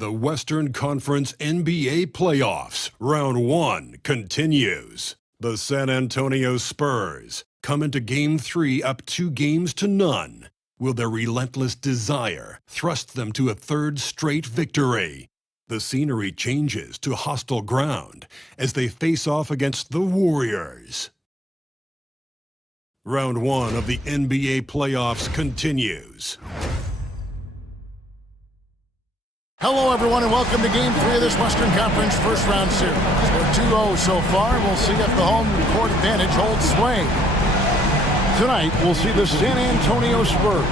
The Western Conference NBA Playoffs, Round 1 continues. The San Antonio Spurs come into Game 3 up 2-0. Will their relentless desire thrust them to a third straight victory? The scenery changes to hostile ground as they face off against the Warriors. Round 1 of the NBA Playoffs continues. Hello, everyone, and welcome to Game 3 of this Western Conference First Round Series. We're 2-0 so far, and we'll see if the home court advantage holds sway. Tonight, we'll see the San Antonio Spurs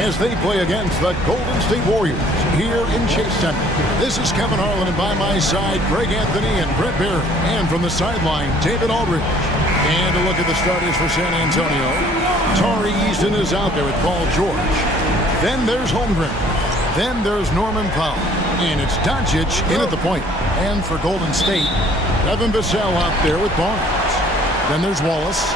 as they play against the Golden State Warriors here in Chase Center. This is Kevin Harlan, and by my side, Greg Anthony and Brett Barry. And from the sideline, David Aldridge. And a look at the starters for San Antonio. Tari Eason is out there with Paul George. Then there's Holmgren. Then there's Norman Powell, and it's Doncic in at the point. And for Golden State, Devin Vassell out there with Barnes. Then there's Wallace.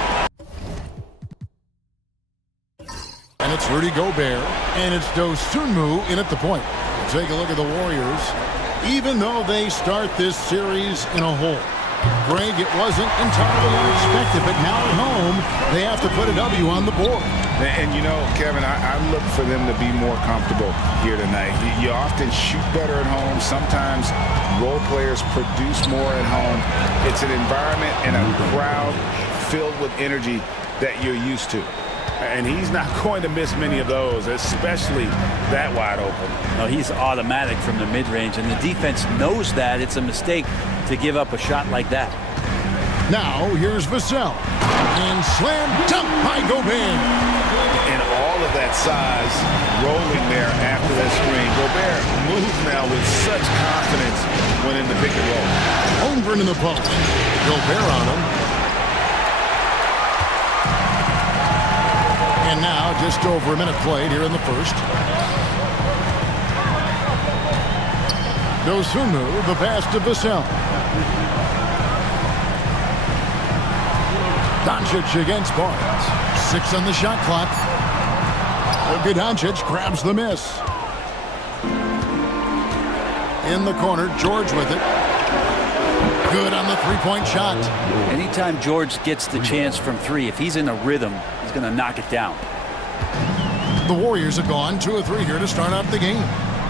And it's Rudy Gobert, and it's Dosunmu in at the point. Take a look at the Warriors. Even though they start this series in a hole, Greg, it wasn't entirely unexpected, but now at home, they have to put a W on the board. And you know, Kevin, I look for them to be more comfortable here tonight. You often shoot better at home. Sometimes role players produce more at home. It's an environment and a crowd filled with energy that you're used to. And he's not going to miss many of those, especially that wide open. No, he's automatic from the mid-range, and the defense knows that. It's a mistake to give up a shot like that. Now, here's Vassell. And slam dunk by Gobert. And all of that size rolling there after that screen. Gobert moves now with such confidence when in the pick and roll. Holmgren in the post. Gobert on him. And now, just over a minute played here in the first. Dosunmu, the pass to Vassell. Doncic against Barnes. 6 on the shot clock. Luka Doncic grabs the miss. In the corner, George with it. Good on the three-point shot. Anytime George gets the chance from three, if he's in a rhythm, he's going to knock it down. The Warriors have gone 2 of 3 here to start out the game.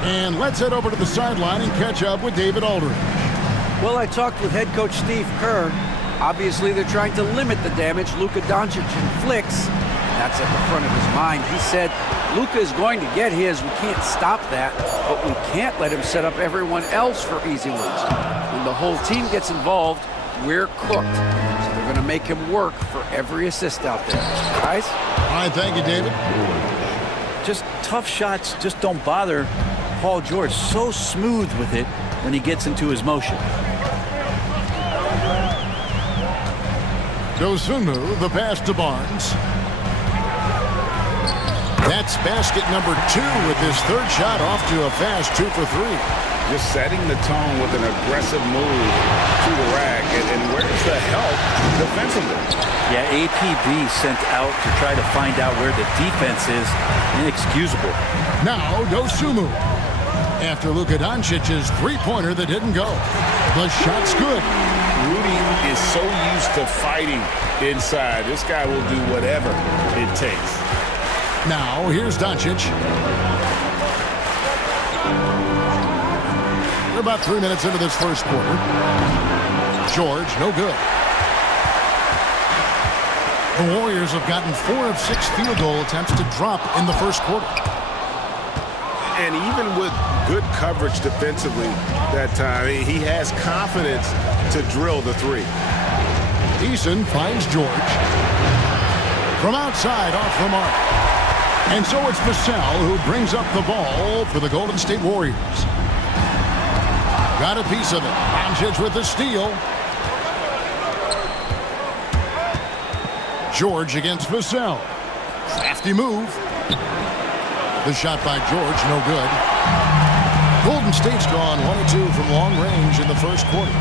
And let's head over to the sideline and catch up with David Aldridge. Well, I talked with head coach Steve Kerr. Obviously, they're trying to limit the damage Luka Doncic inflicts. That's at the front of his mind. He said, Luka is going to get his. We can't stop that, but we can't let him set up everyone else for easy wins. When the whole team gets involved, we're cooked. So they're going to make him work for every assist out there. Guys? All right, thank you, David. Just tough shots just don't bother Paul George. So smooth with it when he gets into his motion. Dosunmu, the pass to Barnes. That's basket number 2 with his third shot off to a fast 2 for 3. Just setting the tone with an aggressive move to the rack. And where's the help defensively? Yeah, APB sent out to try to find out where the defense is. Inexcusable. Now, Dosunmu. After Luka Doncic's three-pointer that didn't go. The shot's good. Rudy is so used to fighting inside. This guy will do whatever it takes. Now, here's Doncic. We're about 3 minutes into this first quarter. George, no good. The Warriors have gotten 4 of 6 field goal attempts to drop in the first quarter. And even with good coverage defensively that time, he has confidence to drill the three. Eason finds George. From outside, off the mark. And so it's Vassell who brings up the ball for the Golden State Warriors. Got a piece of it. Doncic with the steal. George against Vassell. Crafty move. The shot by George, no good. Golden State's gone 1 of 2 from long range in the first quarter.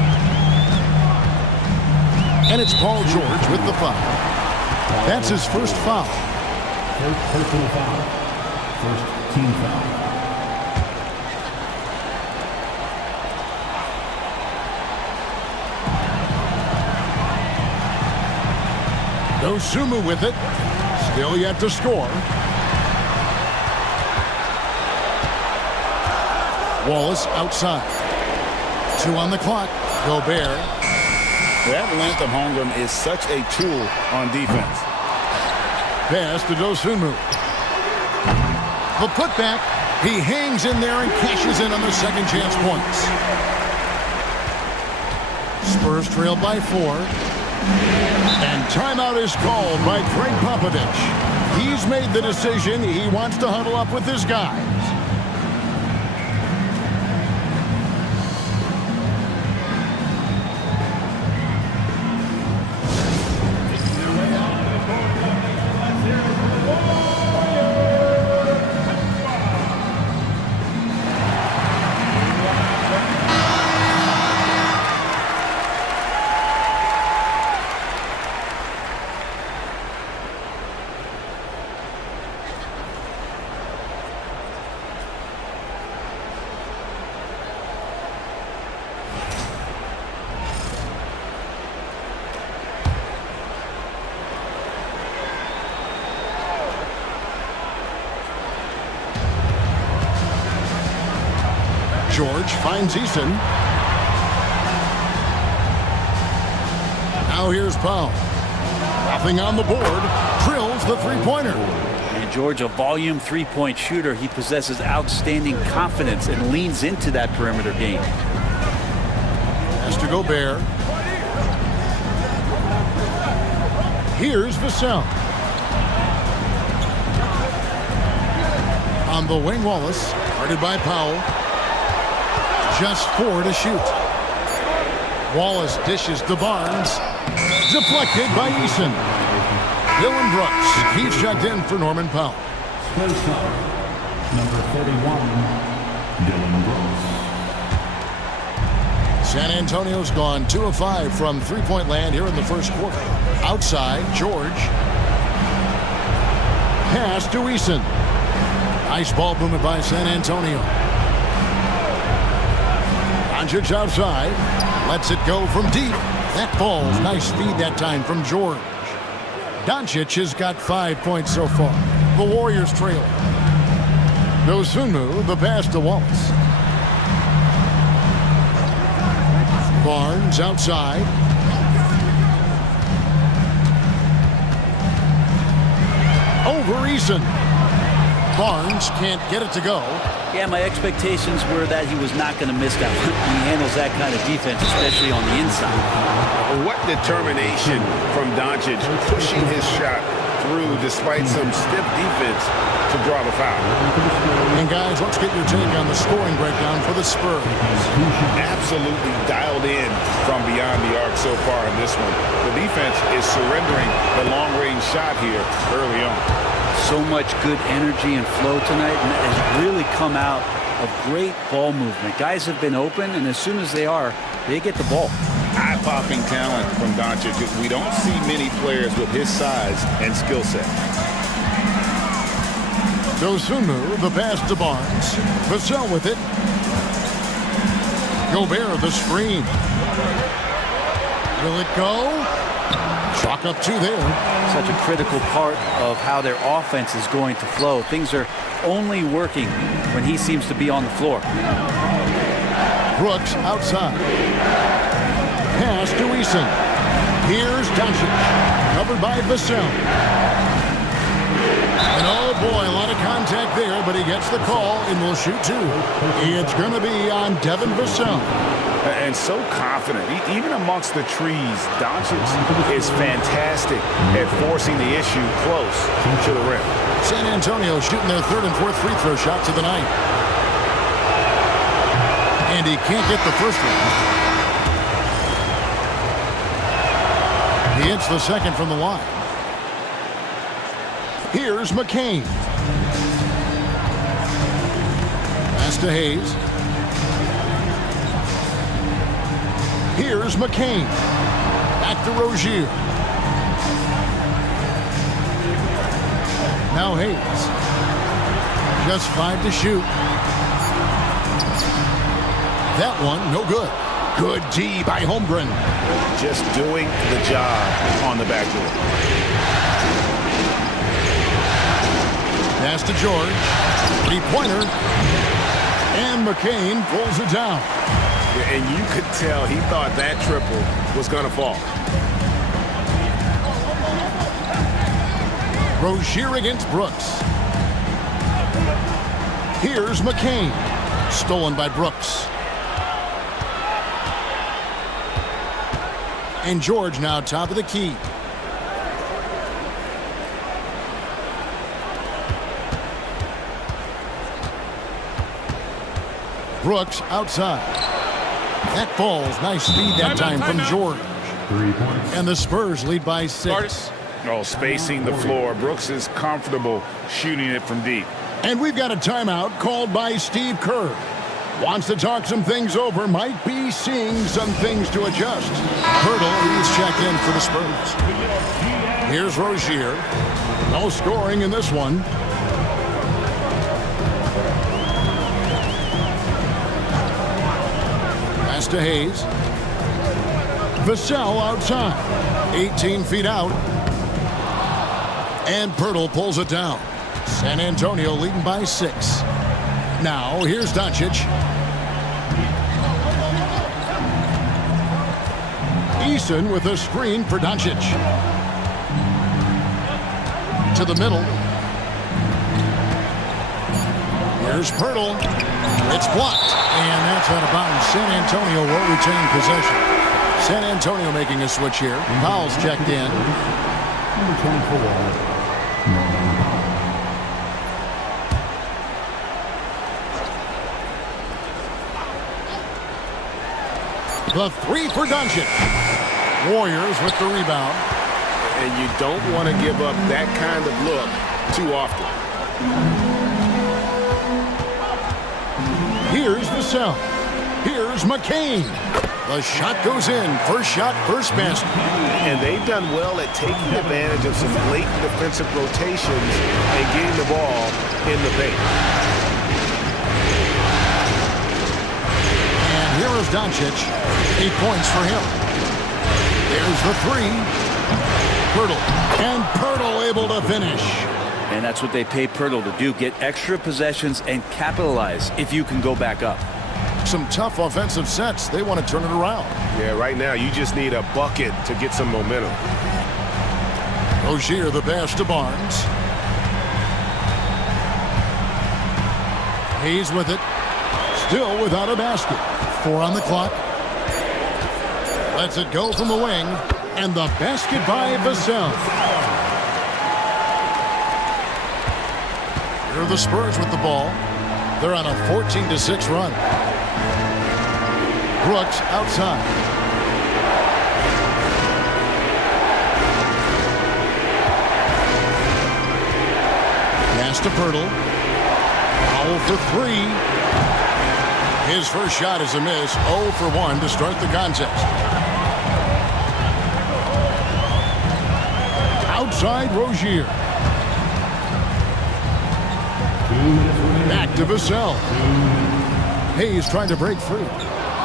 And it's Paul George with the foul. That's his first foul. First personal foul. First team foul. Dosunmu with it. Still yet to score. Wallace outside. 2 on the clock. Gobert. That length of homeroom is such a tool on defense. Pass to Dosunmu. The putback. He hangs in there and cashes in on the second chance points. Spurs trail by 4. And timeout is called by Greg Popovich. He's made the decision. He wants to huddle up with his guys. George finds Eason. Now here's Powell. Nothing on the board. Drills the three-pointer. And George, a volume three-point shooter. He possesses outstanding confidence and leans into that perimeter game. Has to Gobert. Here's Vassell. On the wing, Wallace. Guarded by Powell. Just 4 to shoot. Wallace dishes to Barnes. Deflected by Eason. Dylan Brooks keeps checked in for Norman Powell. Number 31, Dylan Brooks. San Antonio's gone 2 of 5 from three-point land here in the first quarter. Outside, George. Pass to Eason. Nice ball movement by San Antonio. Doncic outside. Lets it go from deep. That ball's nice feed that time from George. Doncic has got 5 points so far. The Warriors trail. Dosunmu, the pass to Wallace. Barnes outside. Over Eason. Barnes can't get it to go. Yeah, my expectations were that he was not going to miss that one. He handles that kind of defense, especially on the inside. What determination from Doncic, pushing his shot through despite some stiff defense to draw the foul. And guys, let's get your take on the scoring breakdown for the Spurs. Absolutely dialed in from beyond the arc so far in this one. The defense is surrendering the long-range shot here early on. So much good energy and flow tonight, and it has really come out of great ball movement. Guys have been open, and as soon as they are, they get the ball. Eye-popping talent from Doncic. We don't see many players with his size and skill set. Dosunmu, the pass to Barnes. Vassell with it. Gobert, the screen. Will it go? Chalk up 2 there. Such a critical part of how their offense is going to flow. Things are only working when he seems to be on the floor. Brooks outside. Pass to Eason. Here's Doncic. Covered by Vassell. And oh boy, a lot of contact there, but he gets the call and will shoot 2. It's going to be on Devin Vassell. And so confident. Even amongst the trees, Doncic is fantastic at forcing the issue close to the rim. San Antonio shooting their 3rd and 4th free throw shots of the night. And he can't get the first one. He hits the second from the line. Here's McCain. Pass to Hayes. Here's McCain. Back to Rozier. Now Hayes. Just 5 to shoot. That one, no good. Good D by Holmgren. Just doing the job on the backboard. to George. Three-pointer. And McCain pulls it down. And you could tell he thought that triple was going to fall. Rozier against Brooks. Here's McCain. Stolen by Brooks. And George now top of the key. Brooks outside. That falls. Nice speed that time from George. 3 points. And the Spurs lead by 6. Oh, spacing the floor. Brooks is comfortable shooting it from deep. And we've got a timeout called by Steve Kerr. Wants to talk some things over. Might be seeing some things to adjust. Hurdle, he's checked in for the Spurs. Here's Rozier. No scoring in this one. Pass to Hayes. Vassell outside. 18 feet out. And Pirtle pulls it down. San Antonio leading by 6. Now, here's Doncic. Eason with a screen for Doncic. To the middle. Here's Pirtle. It's blocked. And that's out of bounds. San Antonio will retain possession. San Antonio making a switch here. Powell's checked in. Number 24. The three for Doncic. Warriors with the rebound. And you don't want to give up that kind of look too often. Here's Vassell. Here's McCain. The shot goes in. First shot, first basket. And they've done well at taking advantage of some blatant defensive rotations and getting the ball in the paint. And here is Doncic. 8 points for him. There's the three. Pirtle. And Pirtle able to finish. And that's what they pay Pirtle to do, get extra possessions and capitalize if you can go back up. Some tough offensive sets. They want to turn it around. Yeah, right now you just need a bucket to get some momentum. Rozier the pass to Barnes. Hayes with it. Still without a basket. 4 on the clock. Lets it go from the wing. And the basket by Vassell. Here are the Spurs with the ball. They're on a 14-6 run. Brooks outside. Pass to Pirtle. Powell for 3. His first shot is a miss. 0 for 1 to start the contest. Outside Rozier. Back to Vassell. Hayes trying to break free.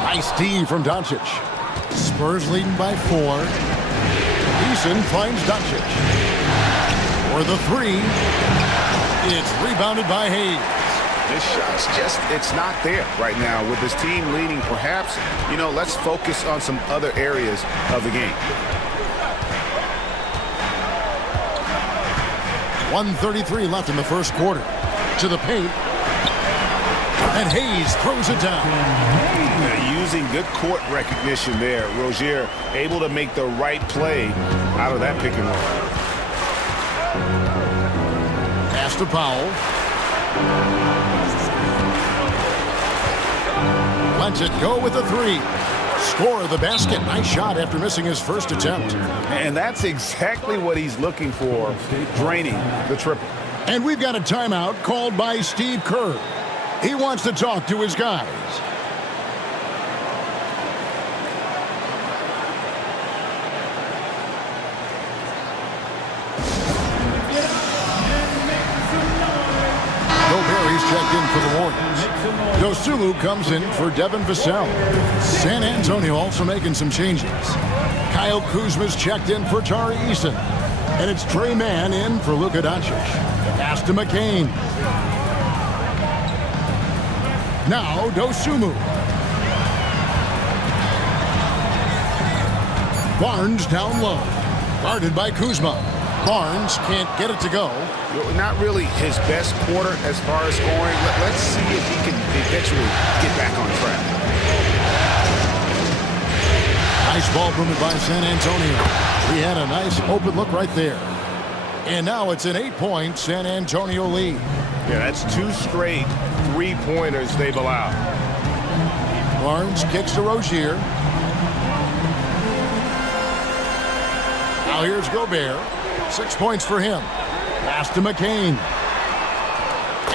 Nice D from Doncic. Spurs leading by 4. Eason finds Doncic. For the 3. It's rebounded by Hayes. This shot's just, it's not there right now. With this team leading, perhaps, let's focus on some other areas of the game. 1:33 left in the first quarter. To the paint. And Hayes throws it down. Using good court recognition there. Rozier able to make the right play out of that pick and roll. Pass to Powell. Lets it go with a 3. Score of the basket. Nice shot after missing his first attempt. And that's exactly what he's looking for, draining the triple. And we've got a timeout called by Steve Kerr. He wants to talk to his guys. Gobert checked in for the Warriors. Dosulu comes in for Devin Vassell. San Antonio also making some changes. Kyle Kuzma's checked in for Tari Eason. And it's Trey Mann in for Luka Doncic. Pass to McCain. Now Dosumu. Barnes down low. Guarded by Kuzma. Barnes can't get it to go. Not really his best quarter as far as scoring. Let's see if he can eventually get back on track. Nice ball movement by San Antonio. He had a nice open look right there. And now it's an 8-point San Antonio lead. Yeah, that's 2 straight 3-pointers they've allowed. Barnes kicks to Rozier. Now here's Gobert. 6 points for him. Pass to McCain.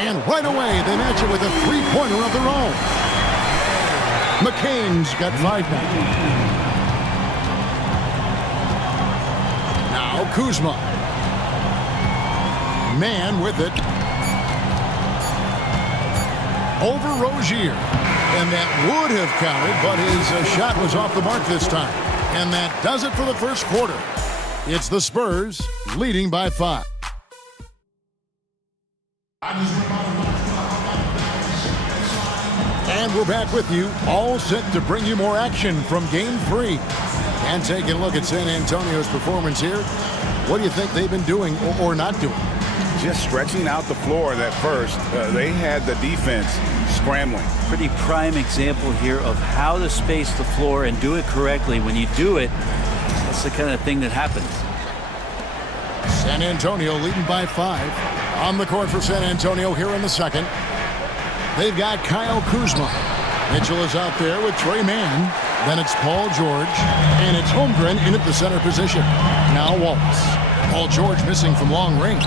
And right away, they match it with a 3-pointer of their own. McCain's got 5 now. Now Kuzma. Man with it. Over Rozier. And that would have counted, but his shot was off the mark this time. And that does it for the first quarter. It's the Spurs leading by 5. And we're back with you, all set to bring you more action from Game 3. And taking a look at San Antonio's performance here. What do you think they've been doing or not doing? Just stretching out the floor that first. They had the defense scrambling. Pretty prime example here of how to space the floor and do it correctly. When you do it, that's the kind of thing that happens. San Antonio leading by 5. On the court for San Antonio here in the second. They've got Kyle Kuzma. Mitchell is out there with Trey Mann. Then it's Paul George. And it's Holmgren in at the center position. Now Wallace. Paul George missing from long range.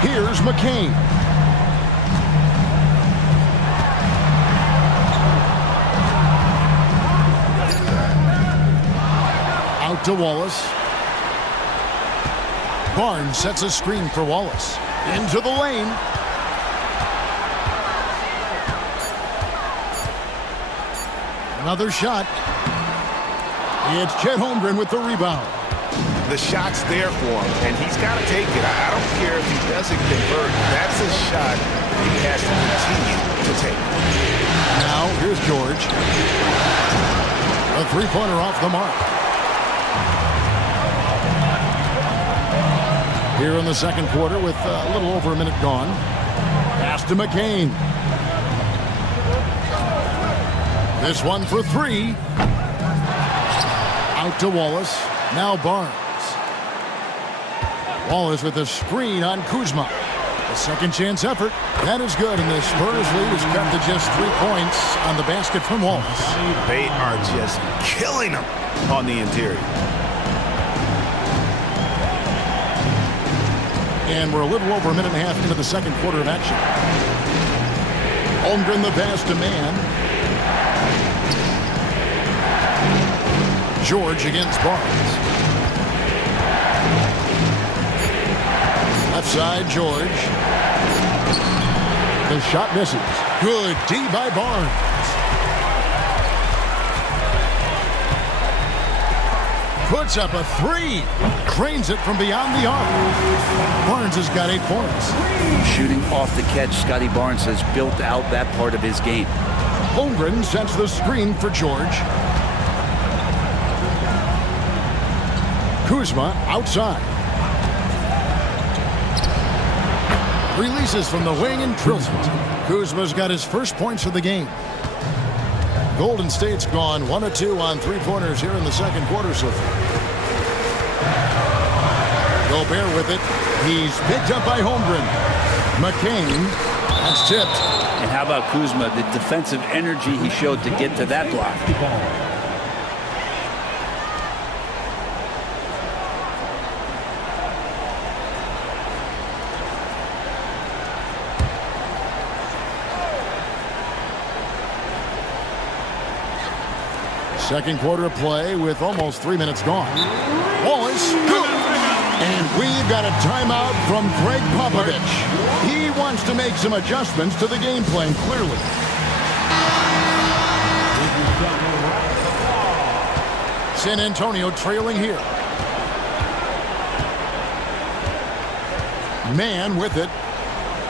Here's McCain. Out to Wallace. Barnes sets a screen for Wallace. Into the lane. Another shot. It's Chet Holmgren with the rebound. The shot's there for him, and he's got to take it. I don't care if he doesn't convert. That's a shot he has to continue to take. Now, here's George. A 3-pointer off the mark. Here in the second quarter with a little over a minute gone. Pass to McCain. This one for 3. Out to Wallace. Now Barnes. Wallace with a screen on Kuzma. A second chance effort. That is good, and the Spurs lead is cut to just 3 points on the basket from Wallace. They are just killing them on the interior. And we're a little over a minute and a half into the second quarter of action. Holmgren the pass to Mann. George against Barnes. Left side, George. The shot misses. Good D by Barnes. Puts up a 3. Cranes it from beyond the arc. Barnes has got 8 points. Shooting off the catch, Scotty Barnes has built out that part of his game. Holmgren sets the screen for George. Kuzma outside. Releases from the wing and drills it. Kuzma's got his first points of the game. Golden State's gone 1 of 2 on 3-pointers here in the second quarter so far. Gobert with it. He's picked up by Holmgren. McCain. That's tipped. And how about Kuzma, the defensive energy he showed to get to that block. Second quarter of play with almost 3 minutes gone. Wallace, good. And we've got a timeout from Greg Popovich. He wants to make some adjustments to the game plan, clearly. San Antonio trailing here. Man with it.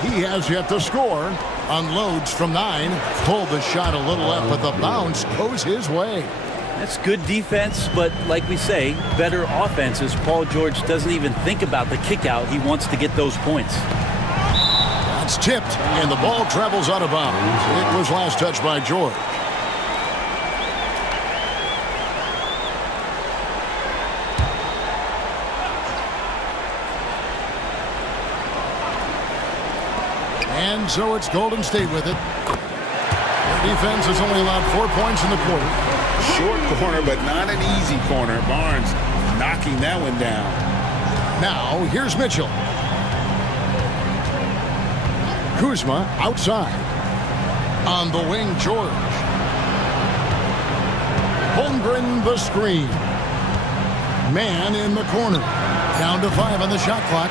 He has yet to score. Unloads from 9. Pulled the shot a little up, but the bounce goes his way. That's good defense, but like we say, better offenses. Paul George doesn't even think about the kick out. He wants to get those points. That's tipped, and the ball travels out of bounds. It was last touched by George. And so it's Golden State with it. Their defense has only allowed 4 points in the quarter. Short corner, but not an easy corner. Barnes knocking that one down. Now, here's Mitchell. Kuzma outside. On the wing, George. Holmgren the screen. Man in the corner. Down to 5 on the shot clock.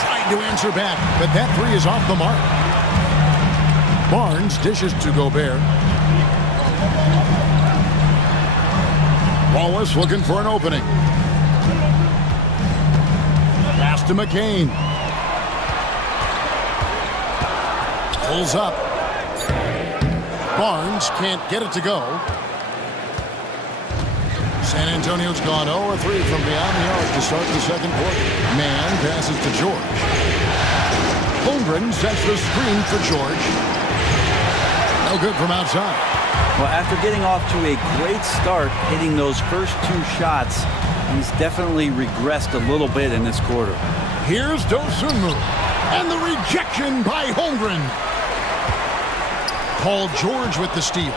Trying to answer back, but that 3 is off the mark. Barnes dishes to Gobert. Wallace looking for an opening. Pass to McCain. Pulls up. Barnes can't get it to go. San Antonio's gone 0-3 from beyond the arc to start the second quarter. Man passes to George. Holmgren sets the screen for George. No good from outside. Well, after getting off to a great start, hitting those first 2 shots, he's definitely regressed a little bit in this quarter. Here's Dosunmu. And the rejection by Holmgren. Paul George with the steal.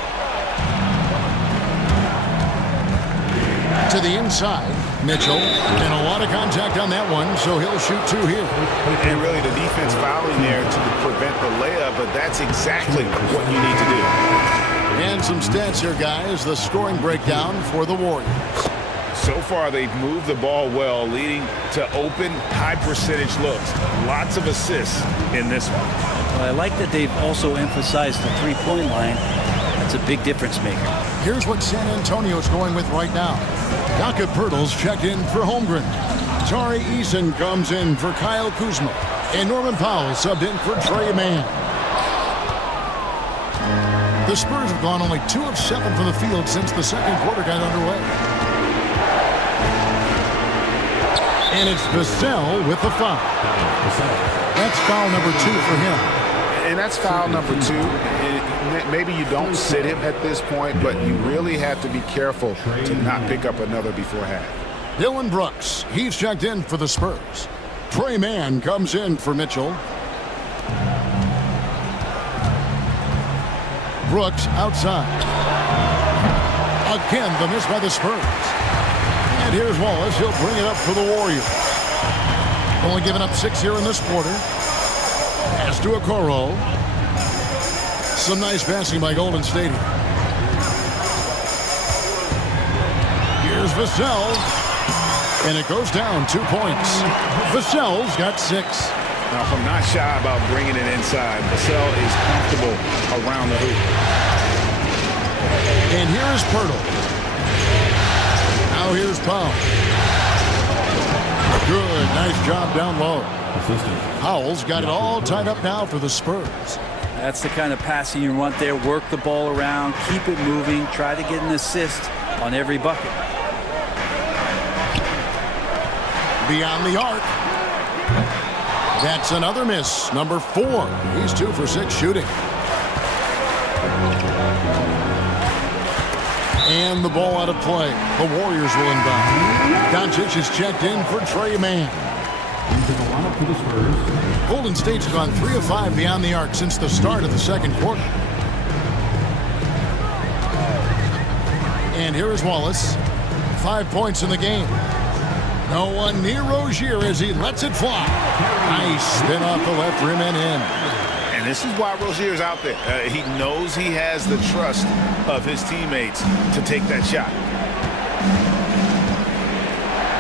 To the inside, Mitchell. And a lot of contact on that one, so he'll shoot 2 here. And really the defense fouling there to prevent the layup, but that's exactly what you need to do. And some stats here, guys. The scoring breakdown for the Warriors. So far, they've moved the ball well, leading to open, high-percentage looks. Lots of assists in this one. Well, I like that they've also emphasized the three-point line. That's a big difference maker. Here's what San Antonio's going with right now. Jakob Poeltl's checked in for Holmgren. Tari Eason comes in for Kyle Kuzma. And Norman Powell subbed in for Trey Mann. The Spurs have gone only 2 of 7 from the field since the second quarter got underway. And it's Vassell with the foul. That's foul number 2 for him. And that's foul number 2. Maybe you don't sit him at this point, but you really have to be careful to not pick up another before half. Dylan Brooks, he's checked in for the Spurs. Trey Mann comes in for Mitchell. Brooks outside. Again, the miss by the Spurs. And here's Wallace. He'll bring it up for the Warriors. Only giving up 6 here in this quarter. Pass to Okoro. Some nice passing by Golden State. Here's Vassell. And it goes down 2 points. Vassell's got 6. Now, I'm not shy about bringing it inside. Vassell is comfortable around the hoop. And here's Poeltl. Now here's Powell. Good, nice job down low. Powell's got it all tied up now for the Spurs. That's the kind of passing you want there. Work the ball around, keep it moving, try to get an assist on every bucket. Beyond the arc. That's another miss. Number 4. He's 2 for 6 shooting. And the ball out of play. The Warriors will inbound. Doncic is checked in for Trey Mann. Golden State's gone 3 of 5 beyond the arc since the start of the second quarter. And here is Wallace. 5 points in the game. No one near Rozier as he lets it fly. Nice spin off the left rim and in. And this is why Rozier's out there. He knows he has the trust of his teammates to take that shot.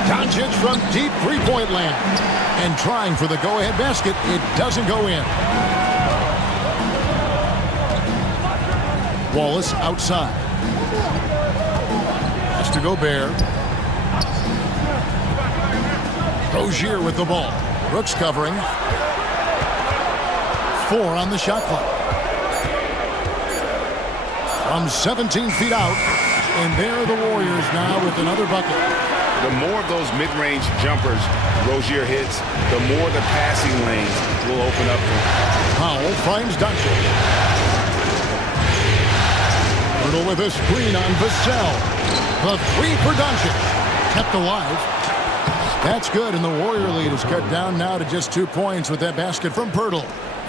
Doncic from deep three-point land. And trying for the go-ahead basket. It doesn't go in. Wallace outside. Has to Gobert. Rozier with the ball. Brooks covering. 4 on the shot clock. From 17 feet out, and there are the Warriors now with another bucket. The more of those mid-range jumpers Rozier hits, the more the passing lanes will open up for him. Powell finds Doncic. Hurdle with a screen on Vassell. The 3 for Doncic. Kept alive. That's good, and the Warrior lead is cut down now to just 2 points with that basket from Pirtle.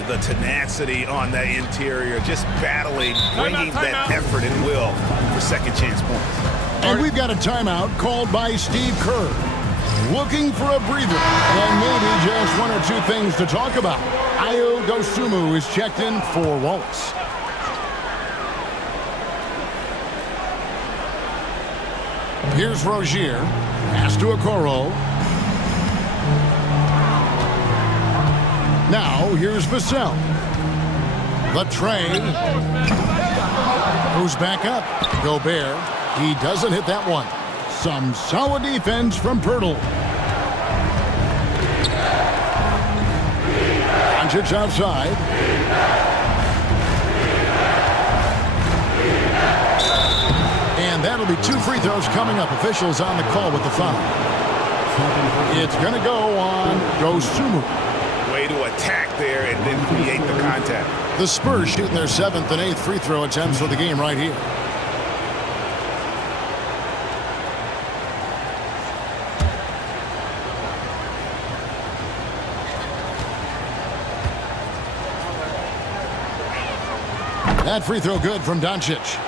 The tenacity on that interior, just battling, bringing that effort and will for second chance points. And we've got a timeout called by Steve Kerr. Looking for a breather and maybe just 1 or 2 things to talk about. Ayo Dosunmu is checked in for Wallace. Here's Rozier. Pass to Okoro. Now here's Vassell. The tray. Goes back up. Gobert. He doesn't hit that one. Some solid defense from Pirtle. Doncic outside. And that'll be 2 free throws coming up. Officials on the call with the foul. It's going to go on Dosunmu. Way to attack there and then create the contact. The Spurs shooting their 7th and 8th free throw attempts for the game right here. That free throw good from Doncic.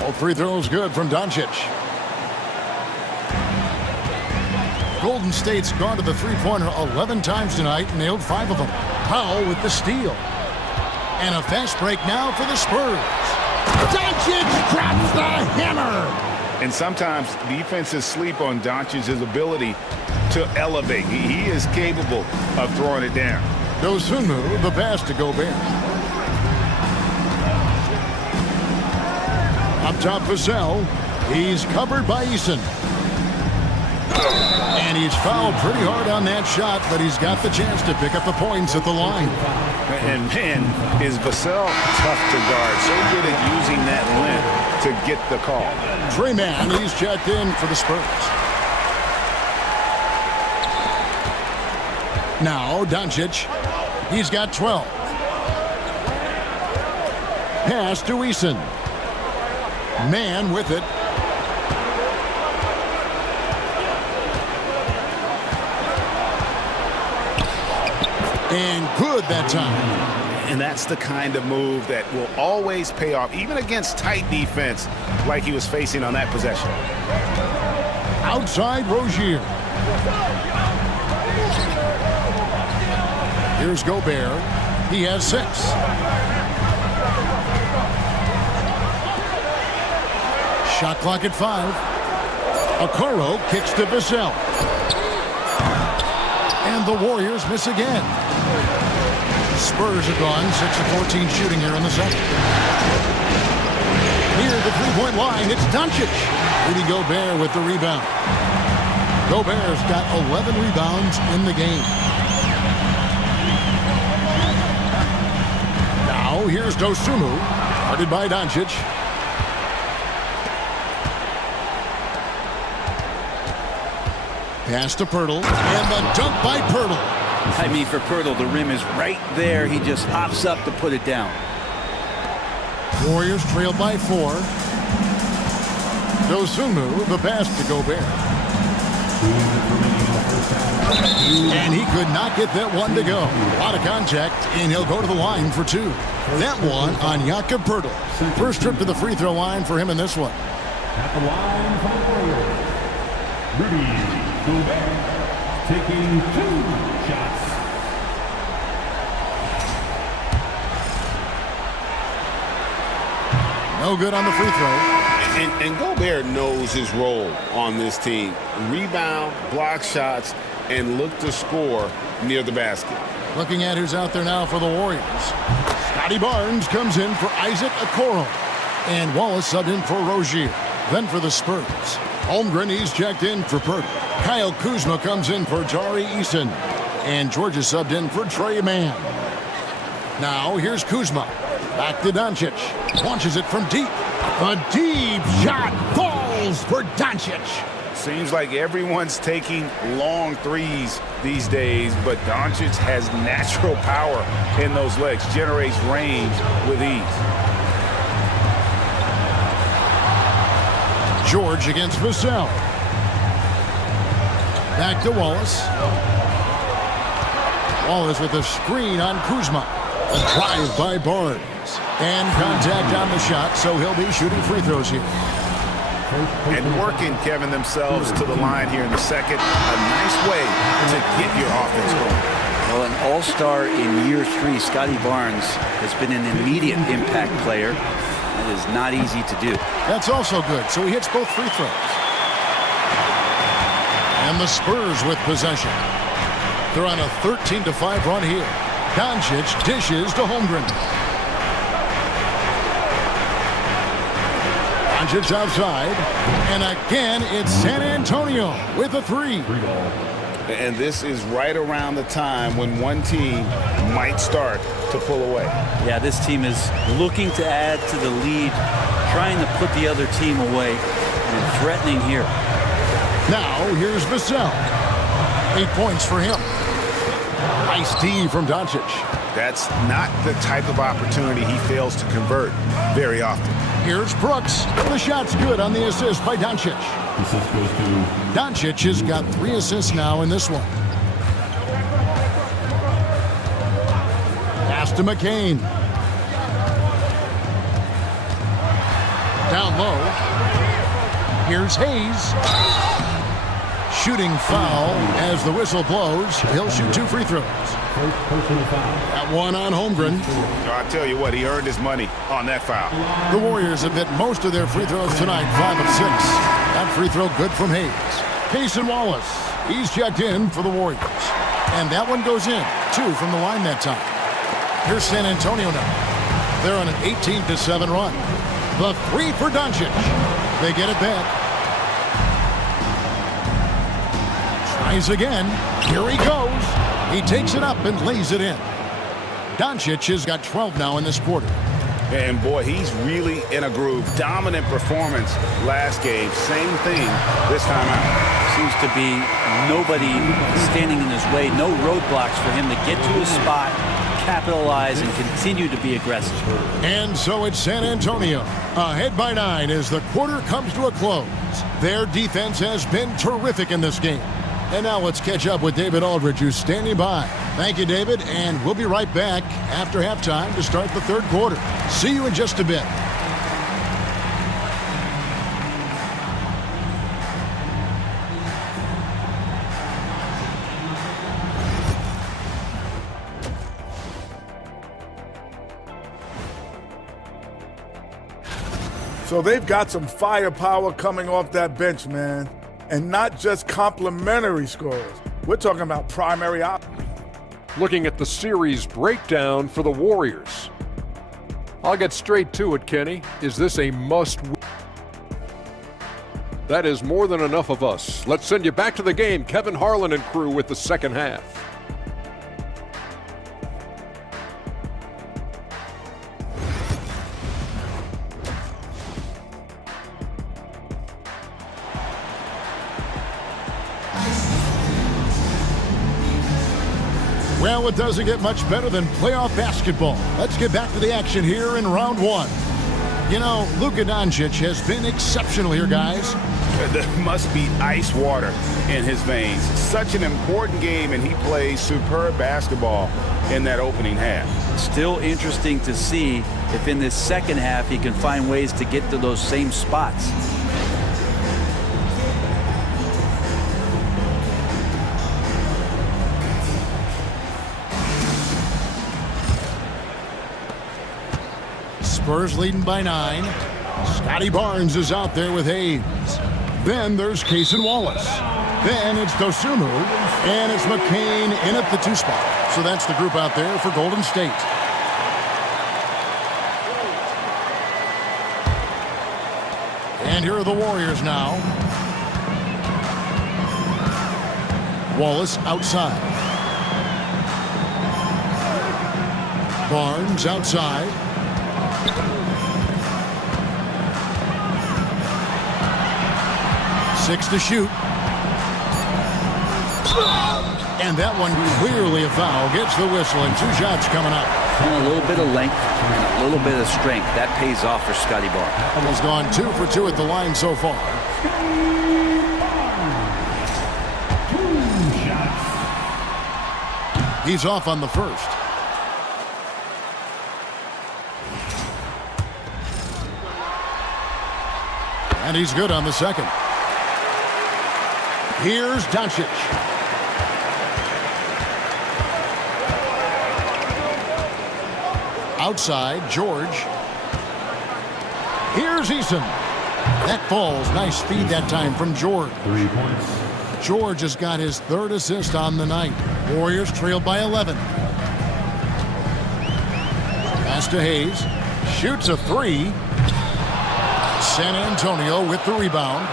All free throws good from Doncic. Golden State's gone to the three-pointer 11 times tonight and nailed 5 of them. Powell with the steal. And a fast break now for the Spurs. Doncic drops the hammer. And sometimes defenses sleep on Doncic's ability to elevate. He is capable of throwing it down. Dosunmu, the pass to Gobert. Up top, Vassell. He's covered by Eason. And he's fouled pretty hard on that shot, but he's got the chance to pick up the points at the line. And man, is Vassell tough to guard. So good at using that length to get the call. Trey Mann, he's checked in for the Spurs. Now, Doncic. He's got 12. Pass to Eason. Man with it. And good that time. And that's the kind of move that will always pay off, even against tight defense like he was facing on that possession. Outside Rozier. Here's Gobert. He has 6. Shot clock at 5. Okoro kicks to Vassell. And the Warriors miss again. Spurs have gone 6 of 14 shooting here in the second. Near the three-point line, it's Doncic. Rudy Gobert with the rebound. Gobert's got 11 rebounds in the game. Now here's Dosunmu, guarded by Doncic. Pass to Pirtle, and the dunk by Pirtle. I mean, for Pirtle, the rim is right there. He just hops up to put it down. Warriors trailed by 4. Dosunmu, the pass to Gobert. And he could not get that one to go. A lot of contact, and he'll go to the line for 2. That one on Jakob Pirtle. First trip to the free throw line for him in this one. At the line for the Warriors, Rudy Gobert taking 2 shots. No good on the free throw. And Gobert knows his role on this team. Rebound, block shots, and look to score near the basket. Looking at who's out there now for the Warriors. Scotty Barnes comes in for Isaac Okoro. And Wallace subbed in for Rozier. Then for the Spurs, Holmgren, he's checked in for Pert. Kyle Kuzma comes in for Tari Eason. And Georgia subbed in for Trey Mann. Now here's Kuzma. Back to Doncic. Launches it from deep. A deep shot falls for Doncic. Seems like everyone's taking long threes these days, but Doncic has natural power in those legs, generates range with ease. George against Vassell. Back to Wallace. Wallace with a screen on Kuzma. A drive by Barnes. And contact on the shot, so he'll be shooting free throws here. And working, Kevin, themselves to the line here in the second. A nice way to get your offense going. Well, an all-star in year 3, Scotty Barnes, has been an immediate impact player. That is not easy to do. That's also good, so he hits both free throws. And the Spurs with possession. They're on a 13-5 run here. Doncic dishes to Holmgren. Doncic outside. And again, it's San Antonio with a 3. And this is right around the time when one team might start to pull away. Yeah, this team is looking to add to the lead, trying to put the other team away, and threatening here. Now, here's Vassell. 8 points for him. Nice D from Doncic. That's not the type of opportunity he fails to convert very often. Here's Brooks. The shot's good on the assist by Doncic. Assist goes to Doncic has got 3 assists now in this one. Pass to McCain. Down low. Here's Hayes. Shooting foul as the whistle blows. He'll shoot 2 free throws. personal foul. That one on Holmgren. I tell you what, he earned his money on that foul. The Warriors have hit most of their free throws tonight, 5 of 6. That free throw good from Hayes. Payson Wallace, he's checked in for the Warriors. And that one goes in, 2 from the line that time. Here's San Antonio now. They're on an 18-7 run. The 3 for Doncic. They get it back. Tries again. Here he goes. He takes it up and lays it in. Doncic has got 12 now in this quarter. And boy, he's really in a groove. Dominant performance last game. Same thing this time out. Seems to be nobody standing in his way. No roadblocks for him to get to his spot, capitalize, and continue to be aggressive. And so it's San Antonio, ahead by 9 as the quarter comes to a close. Their defense has been terrific in this game. And now let's catch up with David Aldridge, who's standing by. Thank you, David, and we'll be right back after halftime to start the third quarter. See you in just a bit. So they've got some firepower coming off that bench, man. And not just complimentary scorers. We're talking about primary options. Looking at the series breakdown for the Warriors. I'll get straight to it, Kenny. Is this a must-win? That is more than enough of us. Let's send you back to the game. Kevin Harlan and crew with the second half. Well, it doesn't get much better than playoff basketball. Let's get back to the action here in round 1. You know, Luka Doncic has been exceptional here, guys. There must be ice water in his veins. Such an important game, and he plays superb basketball in that opening half. Still interesting to see if in this second half he can find ways to get to those same spots. Spurs leading by 9. Scotty Barnes is out there with Hayes. Then there's Case and Wallace. Then it's Dosumu. And it's McCain in at the 2 spot. So that's the group out there for Golden State. And here are the Warriors now. Wallace outside. Barnes outside. Six to shoot. And that one clearly a foul. Gets the whistle and 2 shots coming up. And a little bit of length and a little bit of strength. That pays off for Scotty Barnes. He's gone 2 for 2 at the line so far. He's off on the first. And he's good on the second. Here's Doncic. Outside, George. Here's Eason. That falls. Nice feed that time from George. 3 points. George has got his 3rd assist on the night. Warriors trail by 11. Pass to Hayes. Shoots a 3. San Antonio with the rebound.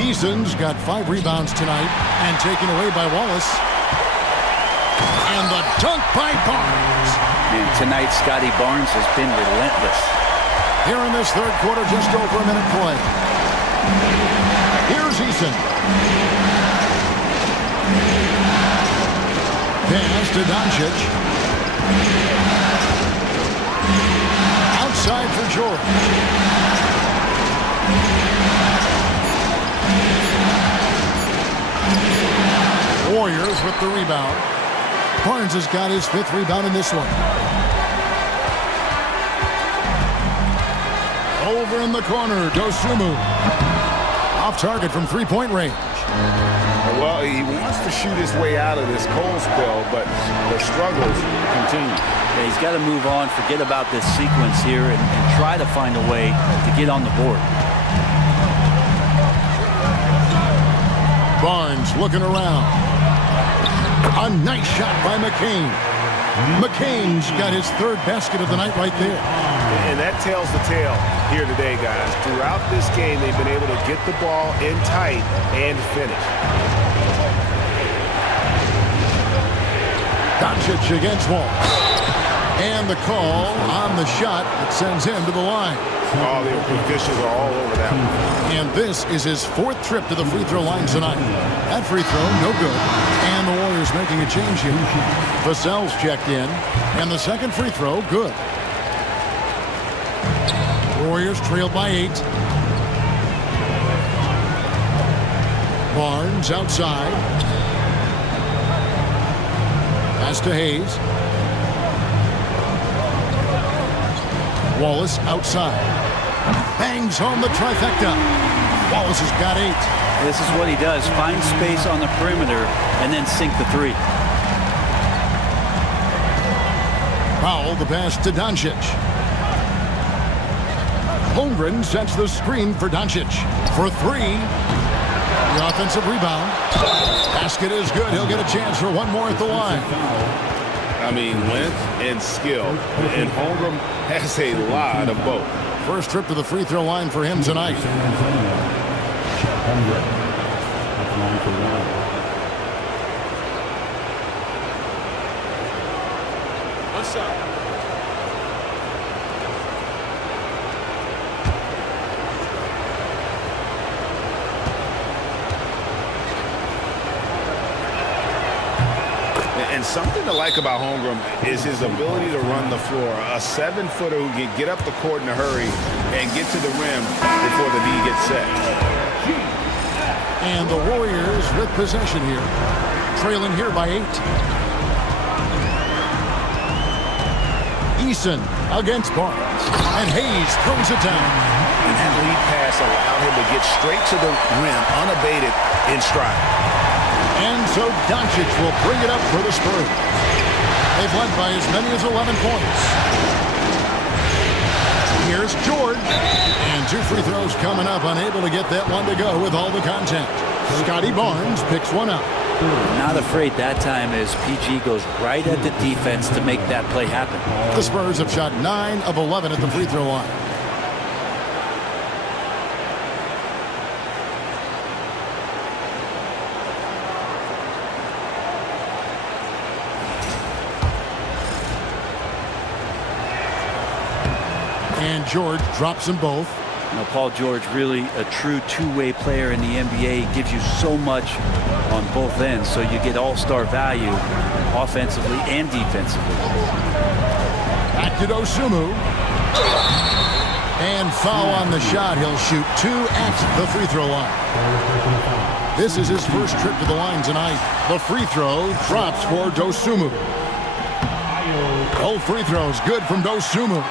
Eason's got 5 rebounds tonight and taken away by Wallace. And the dunk by Barnes. And tonight, Scotty Barnes has been relentless. Here in this 3rd quarter, just over a minute play. Here's Eason. Pass to Doncic. Outside for George. Warriors with the rebound. Barnes has got his 5th rebound in this one. Over in the corner, Dosumu. Off target from 3-point range. Well, he wants to shoot his way out of this cold spell, but the struggles continue. Yeah, he's got to move on, forget about this sequence here, and try to find a way to get on the board. Barnes looking around. A nice shot by McCain. McCain's got his 3rd basket of the night right there. And that tells the tale here today, guys. Throughout this game, they've been able to get the ball in tight and finish. Doncic against Wall. And the call on the shot that sends him to the line. Oh, the officials are all over that one. And this is his 4th trip to the free throw line tonight. That free throw, no good. And the Warriors making a change here. Vassell's checked in. And the 2nd free throw, good. Warriors trail by 8. Barnes outside. Pass to Hayes. Wallace outside. Bangs home the trifecta. Wallace has got 8. This is what he does. Find space on the perimeter and then sink the 3. Powell the pass to Doncic. Holmgren sets the screen for Doncic. For 3. The offensive rebound. Basket is good. He'll get a chance for one more at the line. I mean, length and skill. And Holmgren has a lot of both. First trip to the free throw line for him tonight. What's up? And something to like about Holmgren is his ability to run the floor. A 7-footer who can get up the court in a hurry and get to the rim before the D gets set. And the Warriors with possession here. Trailing here by 8. Eason against Barnes. And Hayes throws it down. And that lead pass allowed him to get straight to the rim unabated in stride. And so Doncic will bring it up for the Spurs. They've led by as many as 11 points. Here's George. And 2 free throws coming up, unable to get that one to go with all the contact. Scotty Barnes picks one up. Not afraid that time as PG goes right at the defense to make that play happen. The Spurs have shot 9 of 11 at the free throw line. And George drops them both. Now, Paul George, really a true two-way player in the NBA, gives you so much on both ends, so you get all-star value offensively and defensively. Back to Dosunmu. And foul on the shot. He'll shoot 2 at the free throw line. This is his first trip to the line tonight. The free throw drops for Dosunmu. Both free throws good from Dosunmu.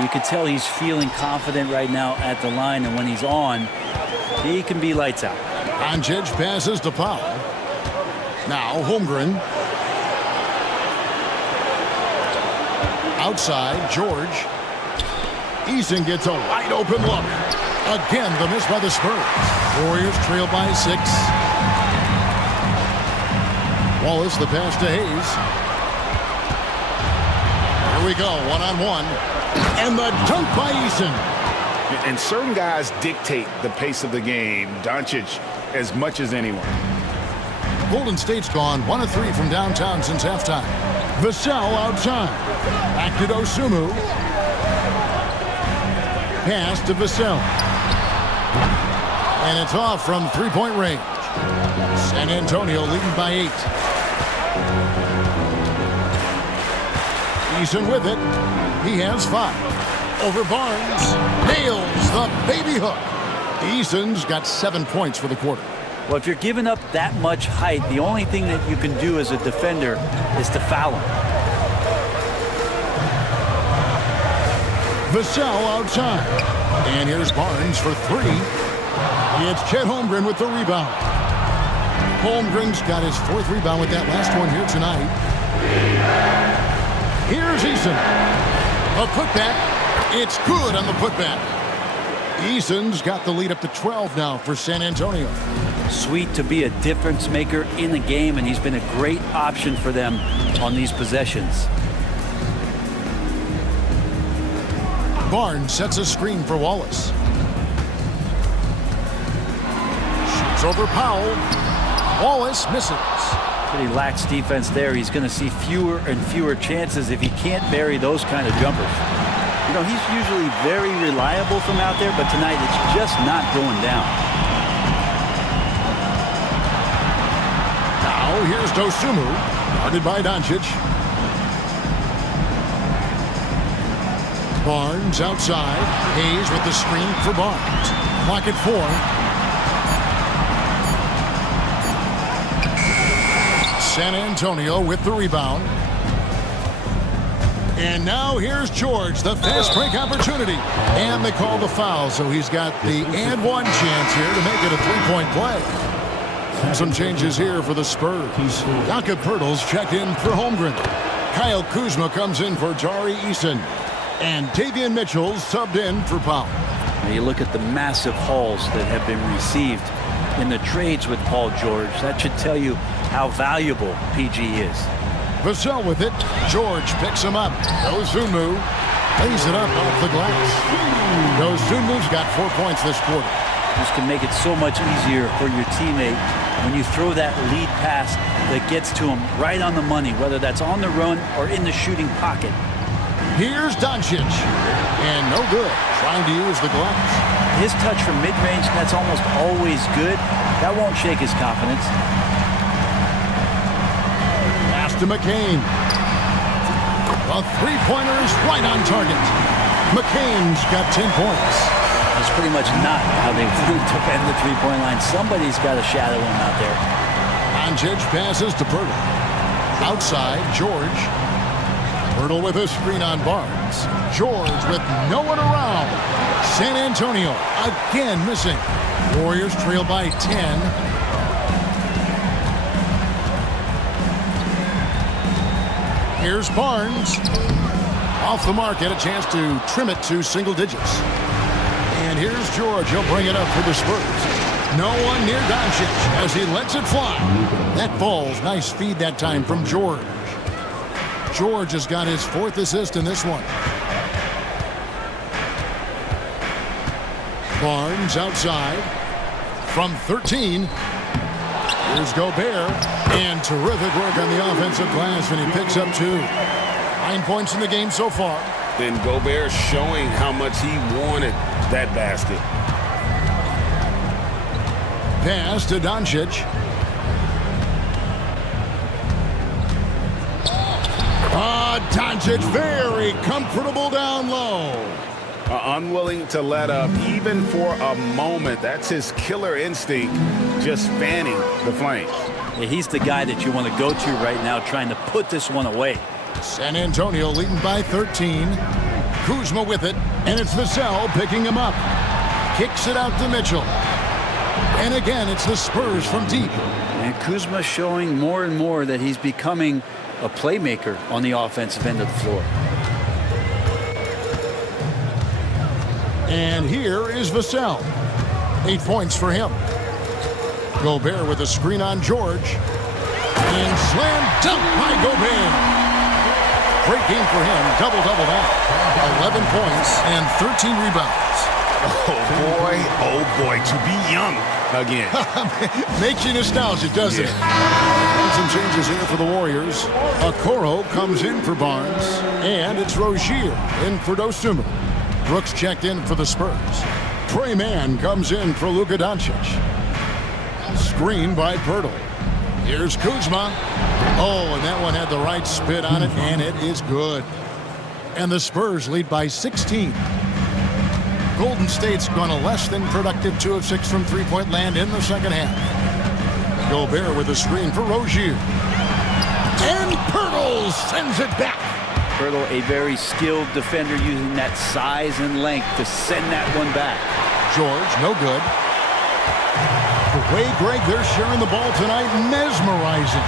You can tell he's feeling confident right now at the line, and when he's on, he can be lights out. Doncic passes to Powell. Now Holmgren. Outside, George. Eason gets a wide open look. Again, the miss by the Spurs. Warriors trail by 6. Wallace, the pass to Hayes. Here we go, one-on-one. And the dunk by Eason. And certain guys dictate the pace of the game. Doncic as much as anyone. Golden State's gone 1 of 3 from downtown since halftime. Vassell outside. Back to Dosunmu. Pass to Vassell. And it's off from 3-point range. San Antonio leading by 8. Eason with it. He has 5. Over Barnes. Nails the baby hook. Eason's got 7 points for the quarter. Well, if you're giving up that much height, the only thing that you can do as a defender is to foul him. Vassell outside. And here's Barnes for 3. It's Chet Holmgren with the rebound. Holmgren's got his 4th rebound with that last one here tonight. Here's Eason. A putback. It's good on the putback. Eason's got the lead up to 12 now for San Antonio. Sweet to be a difference maker in the game, and he's been a great option for them on these possessions. Barnes sets a screen for Wallace. Shoots over Powell. Wallace misses. Pretty lax defense there. He's going to see fewer and fewer chances if he can't bury those kind of jumpers. You know, he's usually very reliable from out there, but tonight it's just not going down. Now here's Dosunmu, guarded by Doncic. Barnes outside. Hayes with the screen for Barnes. Clock at 4. San Antonio with the rebound. And now here's George, the fast break opportunity. And they call the foul, so he's got the and one chance here to make it a 3-point play. Some changes here for the Spurs. Jakob Poeltl's checked in for Holmgren. Kyle Kuzma comes in for Tari Eason. And Davion Mitchell subbed in for Powell. Now you look at the massive hauls that have been received in the trades with Paul George. That should tell you how valuable PG is. Vassell with it. George picks him up. Dosunmu lays it up off the glass. Dosunmu's got 4 points this quarter. This can make it so much easier for your teammate when you throw that lead pass that gets to him right on the money, whether that's on the run or in the shooting pocket. Here's Doncic. And no good. Trying to use the glass. His touch from mid-range, that's almost always good. That won't shake his confidence. Pass to McCain. A three-pointer is right on target. McCain's got 10 points. That's pretty much not how they want to defend the three-point line. Somebody's got to shadow him out there. Doncic passes to Poeltl. Outside, George. Poeltl with a screen on Barnes. George with no one around. San Antonio again missing. Warriors trail by 10. Here's Barnes. Off the mark, had a chance to trim it to single digits. And here's George. He'll bring it up for the Spurs. No one near Doncic as he lets it fly. That falls. Nice feed that time from George. George has got his 4th assist in this one. Barnes outside from 13. Here's Gobert. And terrific work on the offensive glass, and he picks up 2. 9 points in the game so far. Then Gobert showing how much he wanted that basket. Pass to Doncic. Doncic very comfortable down low. Unwilling to let up even for a moment. That's his killer instinct, just fanning the flames. Yeah, he's the guy that you want to go to right now, trying to put this one away. San Antonio leading by 13. Kuzma with it, and it's Vassell picking him up. Kicks it out to Mitchell. And again, it's the Spurs from deep. And Kuzma showing more and more that he's becoming a playmaker on the offensive end of the floor. And here is Vassell. 8 points for him. Gobert with a screen on George. And slam dunk by Gobert. Great game for him. Double-double now. 11 points and 13 rebounds. Oh boy, to be young again. Makes you nostalgic, doesn't it? And some changes here for the Warriors. Okoro comes in for Barnes. And it's Rozier in for Dosunmu. Brooks checked in for the Spurs. Trey Mann comes in for Luka Doncic. Screen by Pirtle. Here's Kuzma. Oh, and that one had the right spit on it, and it is good. And the Spurs lead by 16. Golden State's gone a less than productive 2 of 6 from three-point land in the second half. Gobert with a screen for Rozier. And Pirtle sends it back. Pirtle, a very skilled defender, using that size and length to send that one back. George, no good. The way, Greg, they're sharing the ball tonight, mesmerizing.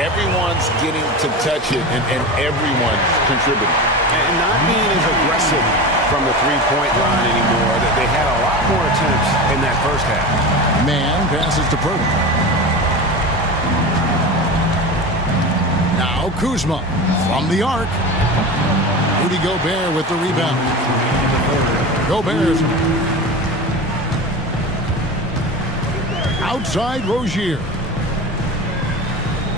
Everyone's getting to touch it, and everyone's contributing. And not being as aggressive from the three-point line anymore. They had a lot more attempts in that first half. Mann passes to Pirtle. Now Kuzma from the arc. Rudy Gobert with the rebound. Gobert outside Rozier.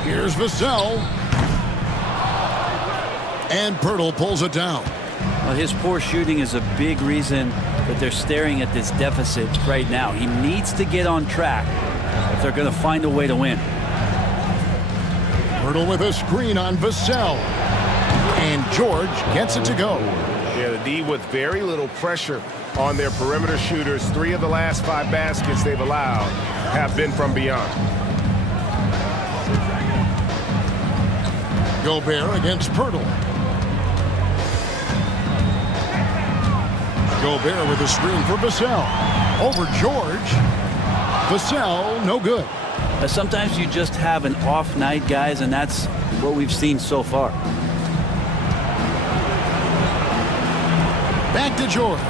Here's Vassell. And Pirtle pulls it down. Well, his poor shooting is a big reason that they're staring at this deficit right now. He needs to get on track if they're going to find a way to win. Pirtle with a screen on Vassell. And George gets it to go. Yeah, the D with very little pressure on their perimeter shooters. 3 of the last 5 baskets they've allowed have been from beyond. Gobert against Pirtle. Gobert with a screen for Vassell. Over George. Vassell, no good. Sometimes you just have an off night, guys, and that's what we've seen so far. Back to George.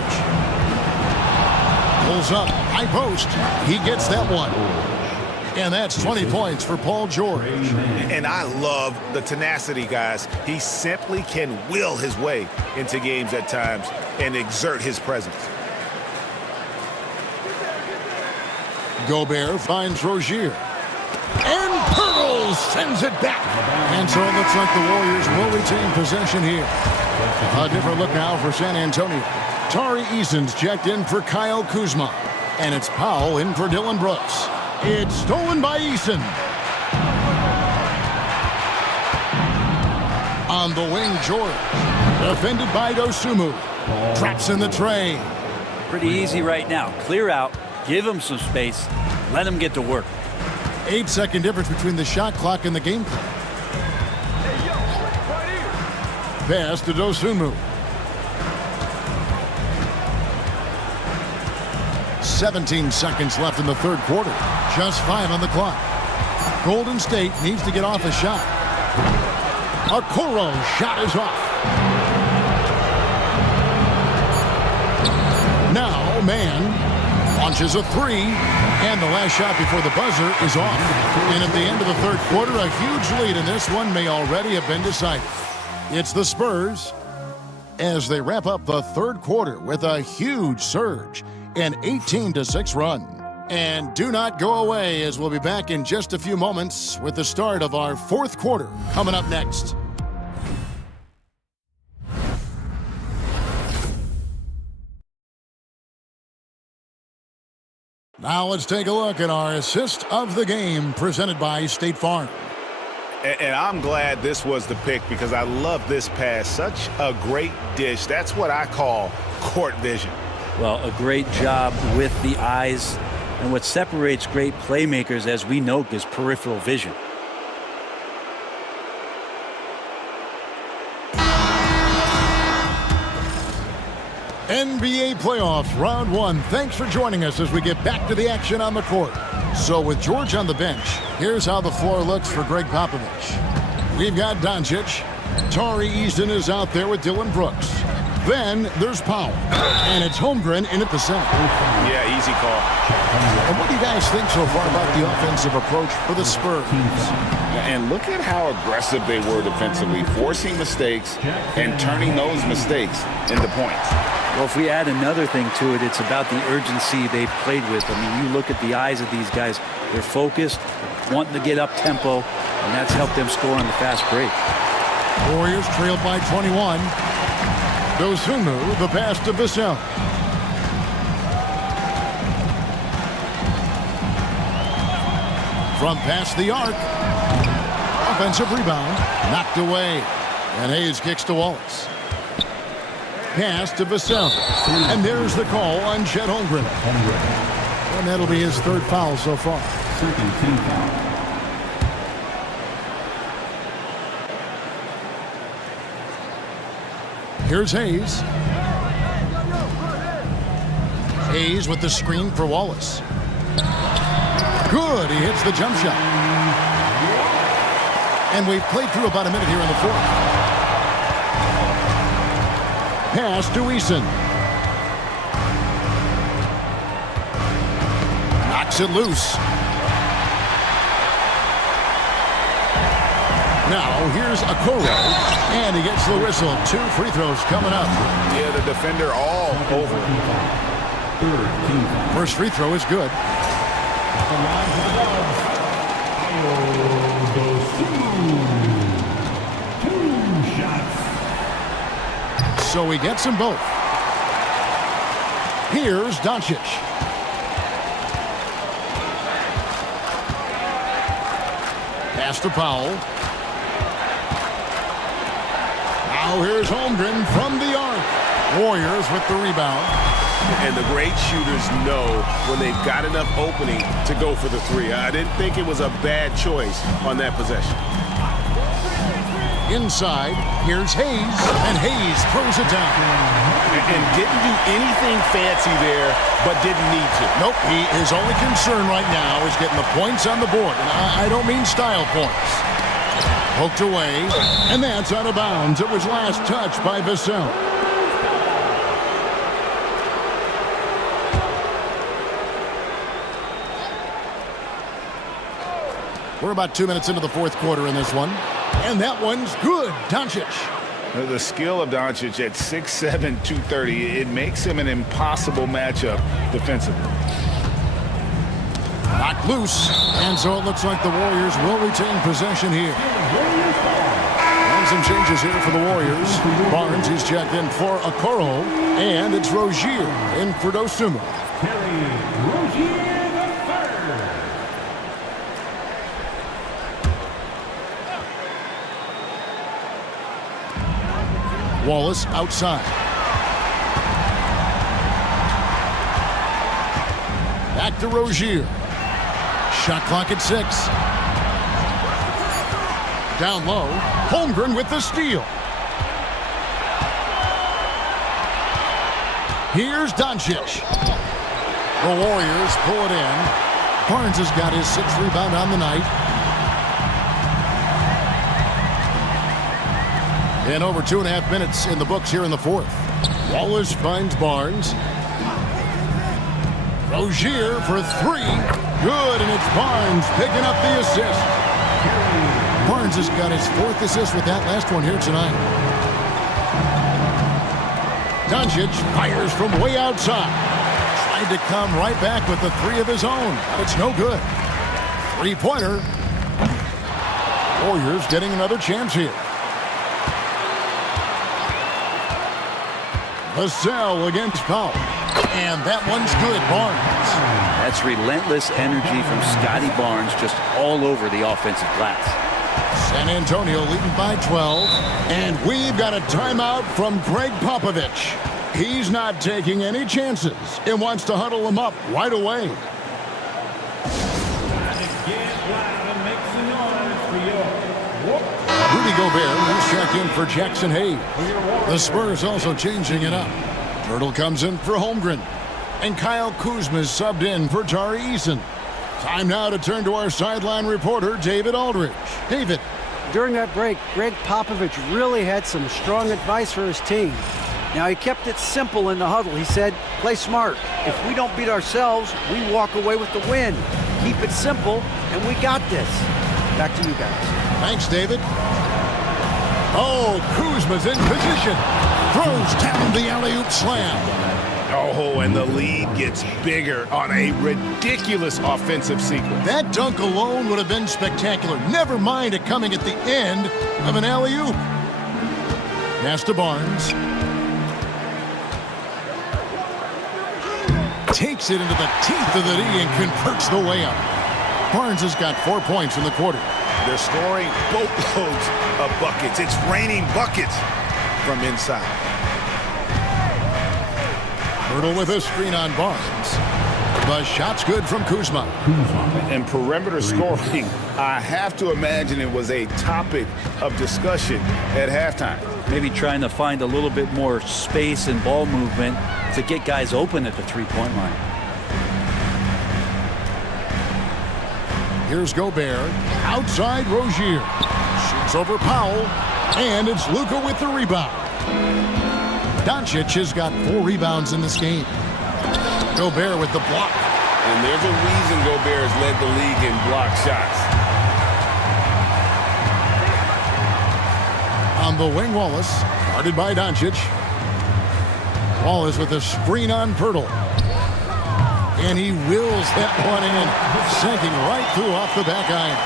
Pulls up, high post. He gets that one. And that's 20 points for Paul George. And I love the tenacity, guys. He simply can will his way into games at times and exert his presence. Gobert finds Rozier. And Pirtle sends it back. And so it looks like the Warriors will retain possession here. A different look now for San Antonio. Tari Eason's checked in for Kyle Kuzma. And it's Powell in for Dylan Brooks. It's stolen by Eason. On the wing, George. Defended by Dosunmu. Traps in the tray. Pretty easy right now. Clear out. Give him some space. Let him get to work. 8-second difference between the shot clock and the game clock. Pass to Dosunmu. 17 seconds left in the third quarter. Just 5 on the clock. Golden State needs to get off a shot. Okoro's shot is off. man launches a three, and the last shot before the buzzer is off. And at the end of the third quarter, a huge lead in this one may already have been decided. It's the Spurs as they wrap up the third quarter with a huge surge, an 18-6 run. And do not go away, as we'll be back in just a few moments with the start of our fourth quarter coming up next. Now let's take a look at our assist of the game presented by State Farm. And I'm glad this was the pick because I love this pass. Such a great dish. That's what I call court vision. Well, a great job with the eyes. And what separates great playmakers, as we know, is peripheral vision. NBA Playoffs, round one. Thanks for joining us as we get back to the action on the court. So with George on the bench, here's how the floor looks for Greg Popovich. We've got Doncic. Tari Easton is out there with Dylan Brooks. Then there's Powell. And it's Holmgren in at the center. Yeah, easy call. And what do you guys think so far about the offensive approach for the Spurs? And look at how aggressive they were defensively, forcing mistakes and turning those mistakes into points. Well, if we add another thing to it, it's about the urgency they've played with. I mean, you look at the eyes of these guys. They're focused, wanting to get up tempo, and that's helped them score on the fast break. Warriors trailed by 21. Dosunmu, the pass to Vassell. From past the arc. Offensive rebound. Knocked away. And Hayes kicks to Wallace. Pass to Vassell. And there's the call on Chet Holmgren. And that'll be his third foul so far. Second team foul. Here's Hayes. Hayes with the screen for Wallace. Good. He hits the jump shot. And we've played through about a minute here in the fourth. Pass to Eason. Knocks it loose. Now here's Okoro, and he gets the whistle. 2 free throws coming up. Yeah, the defender all over. First free throw is good. So he gets them both. Here's Doncic. Pass to Powell. Now here's Holmgren from the arc. Warriors with the rebound. And the great shooters know when they've got enough opening to go for the three. I didn't think it was a bad choice on that possession. Inside, here's Hayes, and Hayes throws it down. And didn't do anything fancy there, but didn't need to. Nope, his only concern right now is getting the points on the board. And I don't mean style points. Poked away, and that's out of bounds. It was last touched by Vassell. We're about 2 minutes into the fourth quarter in this one. And that one's good. Doncic. The skill of Doncic at 6'7", 230, it makes him an impossible matchup defensively. Knocked loose. And so it looks like the Warriors will retain possession here. And some changes here for the Warriors. Barnes, he's checked in for Okoro. And it's Rozier in for Dosunmu. Wallace outside. Back to Rozier. Shot clock at 6. Down low. Holmgren with the steal. Here's Doncic. The Warriors pull it in. Barnes has got his 6th rebound on the night. And over 2.5 minutes in the books here in the fourth. Wallace finds Barnes. Rozier for three. Good, and it's Barnes picking up the assist. Barnes has got his 4th assist with that last one here tonight. Doncic fires from way outside. Tried to come right back with the 3 of his own. It's no good. 3-pointer. Warriors getting another chance here. Vassell against Powell. And that one's good, Barnes. That's relentless energy from Scotty Barnes just all over the offensive glass. San Antonio leading by 12. And we've got a timeout from Greg Popovich. He's not taking any chances and wants to huddle them up right away. Rudy Gobert is checked in for Jackson Hayes. The Spurs also changing it up. Turtle comes in for Holmgren. And Kyle Kuzma is subbed in for Tari Eason. Time now to turn to our sideline reporter, David Aldridge. David. During that break, Greg Popovich really had some strong advice for his team. Now, he kept it simple in the huddle. He said, play smart. If we don't beat ourselves, we walk away with the win. Keep it simple, and we got this. Back to you guys. Thanks, David. Oh, Kuzma's in position. Throws down the alley-oop slam. Oh, and the lead gets bigger on a ridiculous offensive sequence. That dunk alone would have been spectacular. Never mind it coming at the end of an alley-oop. Pass to Barnes. Takes it into the teeth of the D and converts the layup. Barnes has got 4 points in the quarter. They're scoring boatloads of buckets. It's raining buckets from inside. Hurdle with a screen on Barnes. The shot's good from Kuzma. And perimeter scoring, I have to imagine it was a topic of discussion at halftime. Maybe trying to find a little bit more space and ball movement to get guys open at the 3-point line. Here's Gobert. Outside Rozier. Shoots over Powell. And it's Luka with the rebound. Doncic has got 4 rebounds in this game. Gobert with the block. And there's a reason Gobert has led the league in block shots. On the wing, Wallace. Guarded by Doncic. Wallace with a screen on Pirtle. And he wills that one in. Sinking right through off the back iron.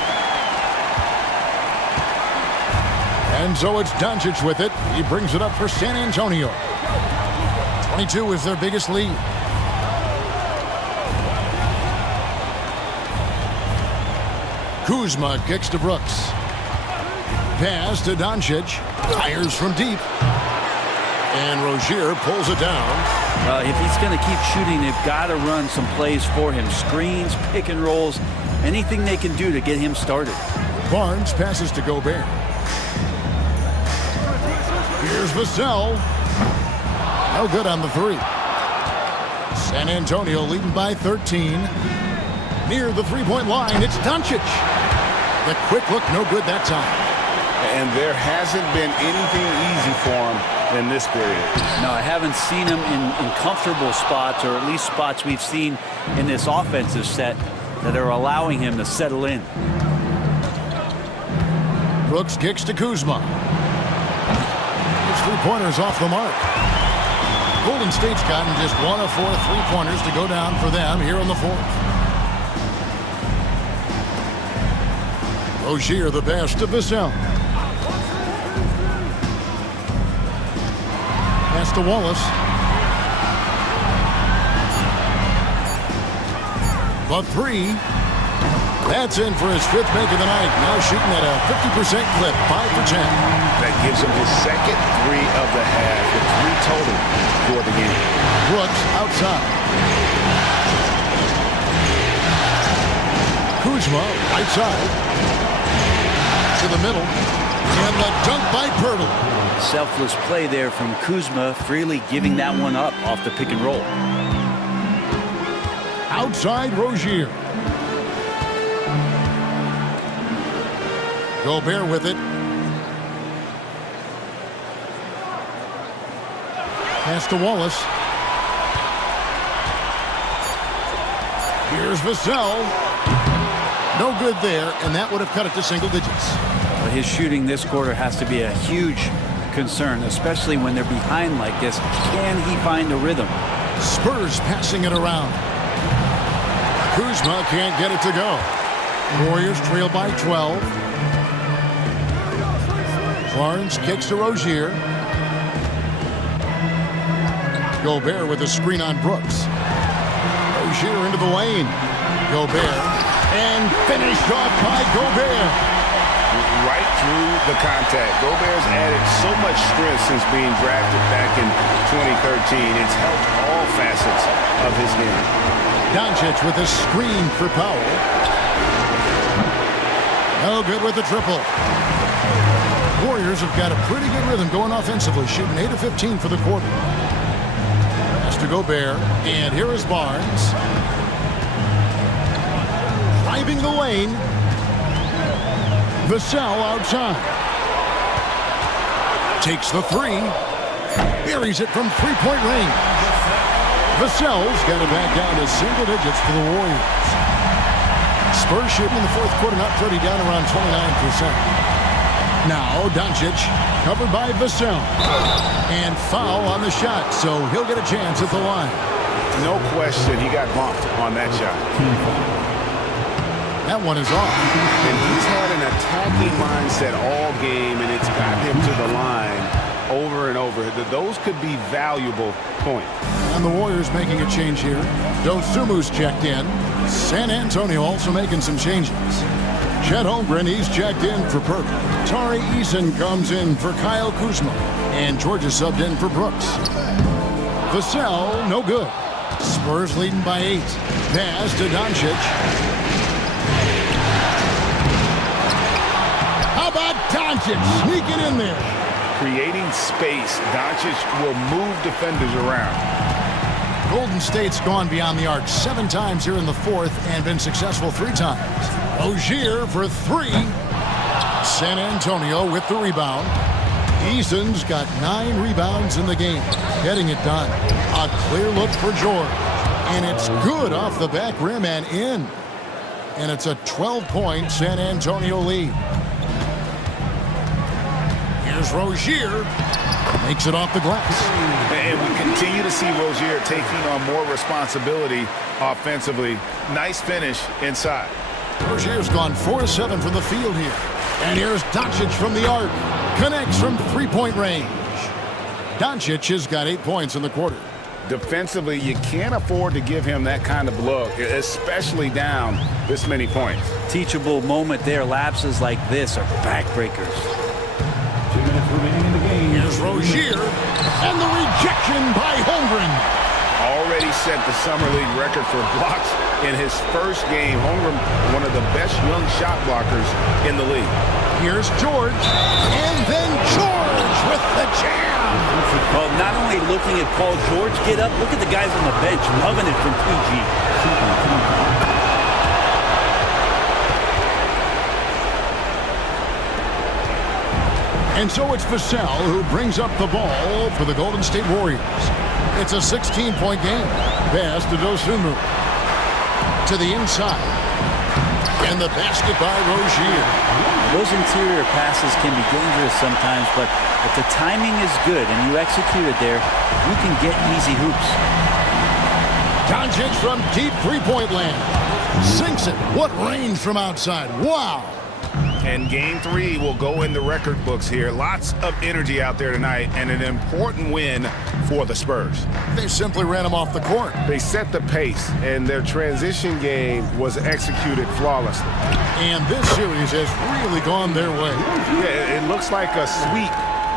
And so it's Doncic with it. He brings it up for San Antonio. 22 is their biggest lead. Kuzma kicks to Brooks. Pass to Doncic. Fires from deep. And Rozier pulls it down. If he's going to keep shooting, they've got to run some plays for him. Screens, pick and rolls, anything they can do to get him started. Barnes passes to Gobert. Here's Vassell. No good on the 3. San Antonio leading by 13. Near the 3-point line, it's Doncic. The quick look, no good that time. And there hasn't been anything easy for him in this period. No, I haven't seen him in comfortable spots, or at least spots we've seen in this offensive set that are allowing him to settle in. Brooks kicks to Kuzma. His 3-pointers off the mark. Golden State's gotten just 1 of 4 3-pointers to go down for them here in the 4th. Rozier the best of Vassell. Pass to Wallace. The 3. That's in for his 5th make of the night. Now shooting at a 50% clip, 5 for 10. That gives him his second 3 of the half, with 3 total for the game. Brooks outside. Kuzma right side. To the middle. And the dunk by Pirtle. Selfless play there from Kuzma, freely giving that one up off the pick and roll. Outside Rozier. Gobert with it. Pass to Wallace. Here's Vassell. No good there, and that would have cut it to single digits. But his shooting this quarter has to be a huge concern, especially when they're behind like this. Can he find a rhythm? Spurs passing it around. Kuzma can't get it to go. Warriors trail by 12. Barnes kicks to Rozier. Gobert with a screen on Brooks. Rozier into the lane. Gobert. And finished off by Gobert. Right through the contact. Gobert's added so much strength since being drafted back in 2013. It's helped all facets of his game. Doncic with a screen for Powell. No good with the triple. Warriors have got a pretty good rhythm going offensively, shooting 8 of 15 for the quarter. Pass to Gobert, and here is Barnes. Driving the lane. Vassell outside. Takes the three. Buries it from three-point range. Vassell's got it back down to single digits for the Warriors. Spurs shooting in the fourth quarter, not pretty, down around 29%. Now Doncic covered by Vassell. And foul on the shot, so he'll get a chance at the line. No question, he got bumped on that shot. That one is off. And he's had an attacking mindset all game, and it's gotten him to the line over and over. Those could be valuable points. And the Warriors making a change here. Dosumu's checked in. San Antonio also making some changes. Chet Holmgren, he's checked in for Perk. Tari Eason comes in for Kyle Kuzma. And Georgia subbed in for Brooks. Vassell, no good. Spurs leading by 8. Pass to Doncic. How about Doncic sneaking in there? Creating space. Doncic will move defenders around. Golden State's gone beyond the arc 7 times here in the fourth and been successful 3 times. Rozier for 3. San Antonio with the rebound. Eason's got 9 rebounds in the game. Getting it done. A clear look for George. And it's good off the back rim and in. And it's a 12-point San Antonio lead. Here's Rozier. Makes it off the glass. And we continue to see Rozier taking on more responsibility offensively. Nice finish inside. Rozier's gone 4-7 from the field here. And here's Doncic from the arc. Connects from three-point range. Doncic has got 8 points in the quarter. Defensively, you can't afford to give him that kind of look, especially down this many points. Teachable moment there. Lapses like this are backbreakers. 2 minutes remaining in the game. Here's Rozier. And the rejection by Holmgren. Already set the Summer League record for blocks in his first game. Holmgren, one of the best young shot blockers in the league. Here's George. And then George with the jam. Well, not only looking at Paul George get up, look at the guys on the bench loving it from PG. And so it's Vassell who brings up the ball for the Golden State Warriors. It's a 16-point game. Pass to Dosunmu. To the inside. And the basket by Rozier. Those interior passes can be dangerous sometimes, but if the timing is good and you execute it there, you can get easy hoops. Doncic from deep three-point land. Sinks it. What range from outside. Wow. And Game 3 will go in the record books here. Lots of energy out there tonight and an important win for the Spurs. They simply ran him off the court. They set the pace, and their transition game was executed flawlessly. And this series has really gone their way. Yeah, it looks like a sweep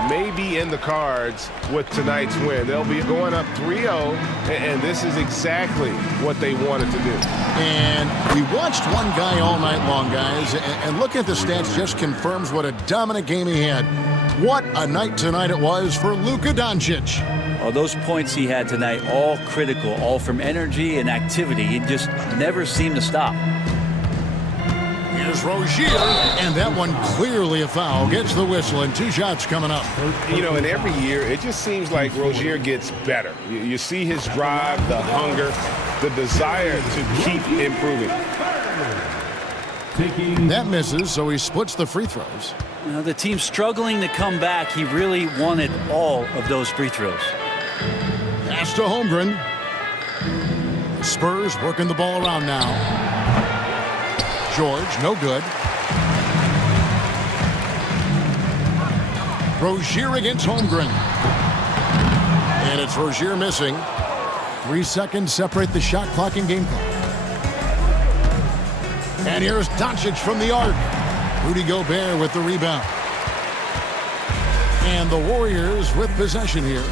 may be in the cards with tonight's win. They'll be going up 3-0, and this is exactly what they wanted to do. And we watched one guy all night long, guys, and look at the stats, just confirms what a dominant game he had. What a night tonight it was for Luka Doncic. Well, those points he had tonight, all critical, all from energy and activity. He just never seemed to stop. Here's Here's Rozier, and that one clearly a foul. Gets the whistle, and 2 shots coming up. You know, and every year, it just seems like Rozier gets better. You see his drive, the hunger, the desire to keep improving. That misses, so he splits the free throws. You know, the team's struggling to come back. He really wanted all of those free throws. Pass to Holmgren. The Spurs working the ball around now. George, no good. Rozier against Holmgren. And it's Rozier missing. 3 seconds separate the shot clock and game clock. And here's Doncic from the arc. Rudy Gobert with the rebound. And the Warriors with possession here,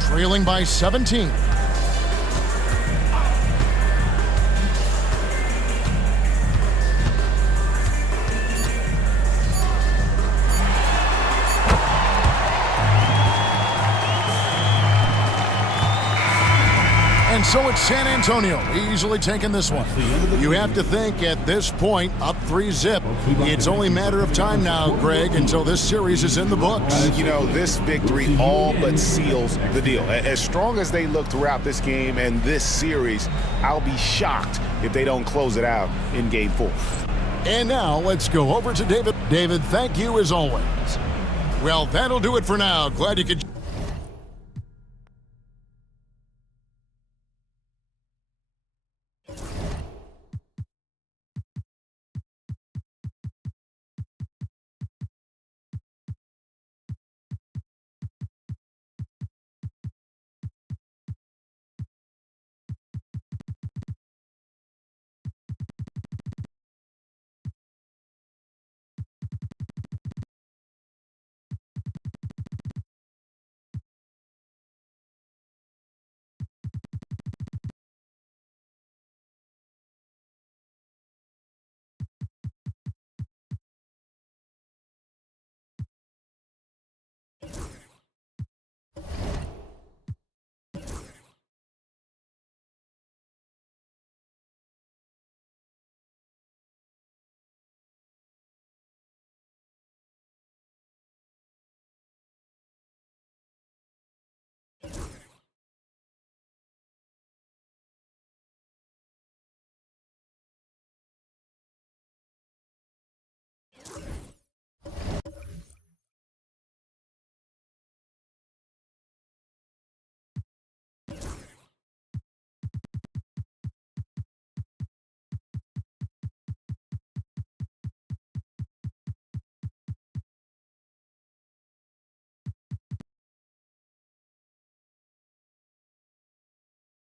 trailing by 17. And so it's San Antonio easily taking this one. You have to think at this point, up 3-zip. It's only a matter of time now, Greg, until this series is in the books. You know, this victory all but seals the deal. As strong as they look throughout this game and this series, I'll be shocked if they don't close it out in Game 4. And now let's go over to David. David, thank you as always. Well, that'll do it for now. Glad you could...